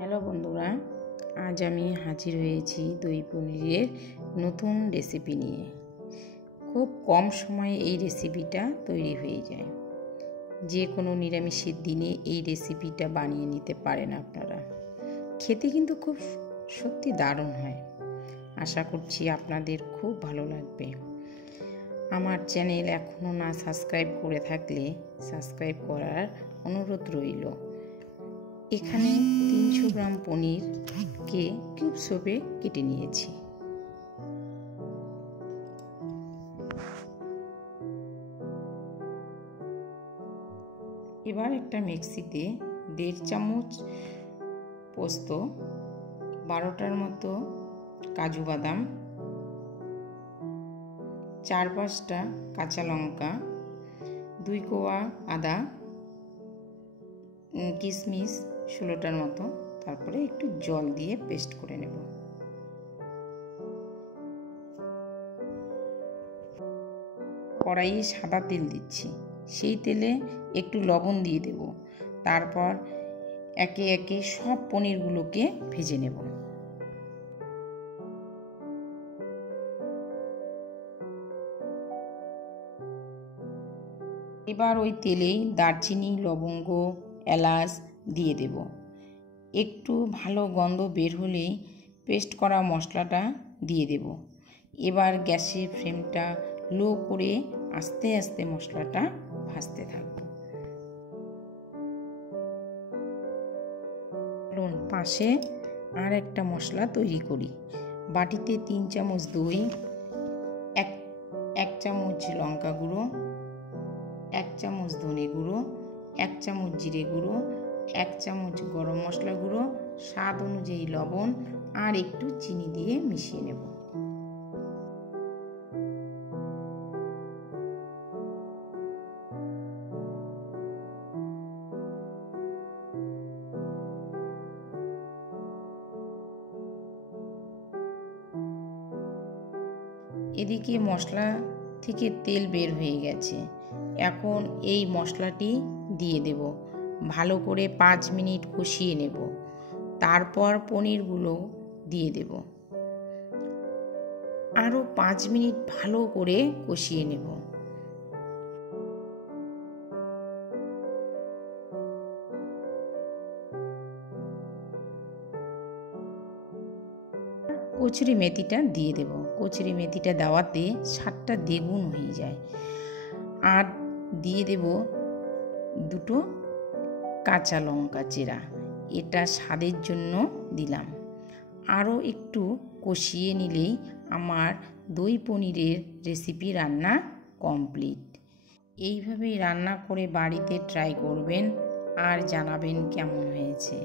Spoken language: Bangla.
হ্যালো বন্ধুরা, আজ আমি হাজির হয়েছি দই পনিরের নতুন রেসিপি নিয়ে। খুব কম সময়ে এই রেসিপিটা তৈরি হয়ে যায়। যে কোনো নিরামিষের দিনে এই রেসিপিটা বানিয়ে নিতে পারেন আপনারা। খেতে কিন্তু খুব সত্যি দারুণ হয়। আশা করছি আপনাদের খুব ভালো লাগবে। আমার চ্যানেল এখনও না সাবস্ক্রাইব করে থাকলে সাবস্ক্রাইব করার অনুরোধ রইল। এখানে 300 গ্রাম পনিরকে কিউব শেপে কেটে নিয়েছি। এবার একটা মিক্সিতে 1.5 চামচ পোস্ত, 12টার মতো কাজু বাদাম, 4-5টা কাঁচা লঙ্কা, 2 কোয়া আদা, কিশমিশ 16টার মতো, তারপরে একটু জল দিয়ে পেস্ট করে নেব। কড়াইয়ে সাদা তেল দিচ্ছি, সেই তেলে একটু লবণ দিয়ে দেব। তারপর একে একে সব পনিরগুলোকে ভেজে নেব। এবার ওই তেলেই দারচিনি, লবঙ্গ, এলাচ দিয়ে দেব। একটু ভালো গন্ধ বের হলেই পেস্ট করা মশলাটা দিয়ে দেব। এবার গ্যাসের ফ্লেমটা লো করে আস্তে আস্তে মশলাটা ভাজতে থাকব। পাশে আর একটা মশলা তৈরি করি। বাটিতে 3 চামচ দই, 1 চামচ লঙ্কা গুঁড়ো, 1 চামচ ধনে গুঁড়ো, 1 চামচ জিরে গুঁড়ো, 1 চামচ গরম মশলা গুঁড়ো, স্বাদ অনুযায়ী লবণ আর একটু চিনি দিয়ে মিশিয়ে নেব। এদিকে মশলা থেকে তেল বের হয়ে গেছে। এখন এই মশলাটি দিয়ে দেব। ভালো করে 5 মিনিট কষিয়ে নেব। তারপর পনিরগুলো দিয়ে দেব। আরও 5 মিনিট ভালো করে কষিয়ে নেব। কচুরি মেথিটা দিয়ে দেব। কচুরি মেথিটা দেওয়াতে স্বাদটা দ্বিগুণ হয়ে যায়। আর দিয়ে দেব 2টো কাঁচা লঙ্কা চেরা, এটা স্বাদের জন্য দিলাম। আরও একটু কষিয়ে নিলেই আমার দই পনিরের রেসিপি রান্না কমপ্লিট। এইভাবেই রান্না করে বাড়িতে ট্রাই করবেন আর জানাবেন কেমন হয়েছে।